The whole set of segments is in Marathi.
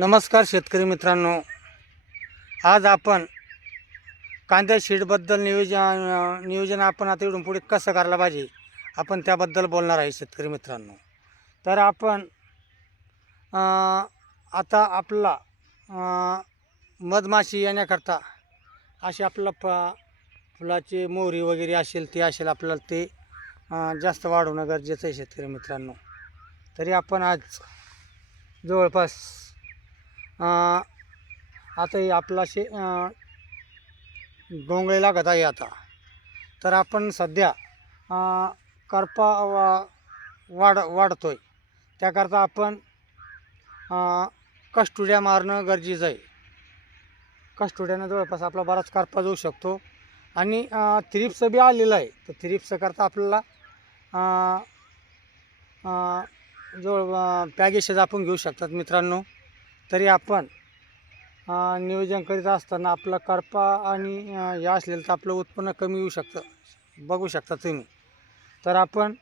नमस्कार शेतकरी मित्रांनो. आज आपण कांद्या शीडबद्दल नियोजन नियोजन आपण आता इकडून पुढे कसं करायला पाहिजे आपण त्याबद्दल बोलणार आहे शेतकरी मित्रांनो. तर आपण आता आपला मधमाशी येण्याकरता असे आपलं फ फुलाची मोहरी वगैरे असेल ते असेल आपल्याला ते जास्त वाढवणं गरजेचं आहे शेतकरी मित्रांनो. तरी आपण आज जवळपास आता हे आपला शे डोंगळेला गदा आहे आता. तर आपण सध्या करपा वा वाढ वाढतो आहे त्याकरता आपण कष्टुड्या कस्टुड्या मारणं गरजेचं आहे. कस्टुड्यानं जवळपास आपला बराच करपा जाऊ शकतो. आणि थिरिप्स बी आलेलं आहे. तर थ्रिप्स करता आपल्याला जवळ पॅगेशेज आपण घेऊ शकतात मित्रांनो. तरी आपण नियोजन करीत असताना आपलं करपा आणि हे असलेलं तर आपलं उत्पन्न कमी येऊ शकतं. बघू शकता तुम्ही. तर आपण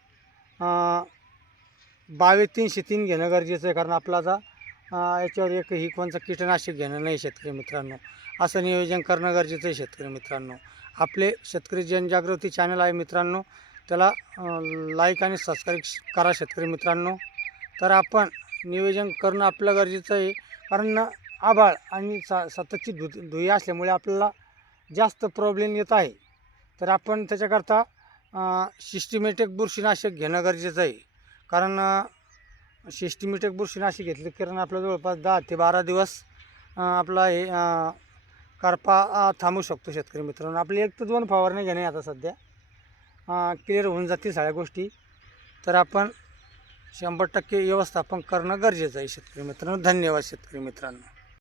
बावे बावीस तीनशे तीन घेणं गरजेचं आहे. कारण आपला आता याच्यावर एक ही कोणचं कीटकनाशक घेणं नाही शेतकरी मित्रांनो. असं नियोजन करणं गरजेचं आहे शेतकरी मित्रांनो. आपले शेतकरी जनजागृती चॅनल आहे मित्रांनो. त्याला लाईक आणि सबस्क्राईब करा शेतकरी मित्रांनो. तर आपण नियोजन करणं आपलं गरजेचं आहे. कारण आभाळ आणि सा सततची धु धुई असल्यामुळे आपल्याला जास्त प्रॉब्लेम येत आहे. तर आपण त्याच्याकरता सिस्टमॅटिक बुरशीनाशक घेणं गरजेचं आहे. कारण सिस्टमॅटिक बुरशीनाशक घेतलं कारण आपलं जवळपास दहा ते बारा दिवस आपला हे करपा थांबू शकतो शेतकरी मित्रांनो. आपली एक तर दोन फवारणी घेणे आता सध्या. क्लिअर होऊन जातील सगळ्या गोष्टी. तर आपण शंभर टक्के व्यवस्थापन करणं गरजेचं आहे शेतकरी मित्रांनो. धन्यवाद शेतकरी मित्रांनो.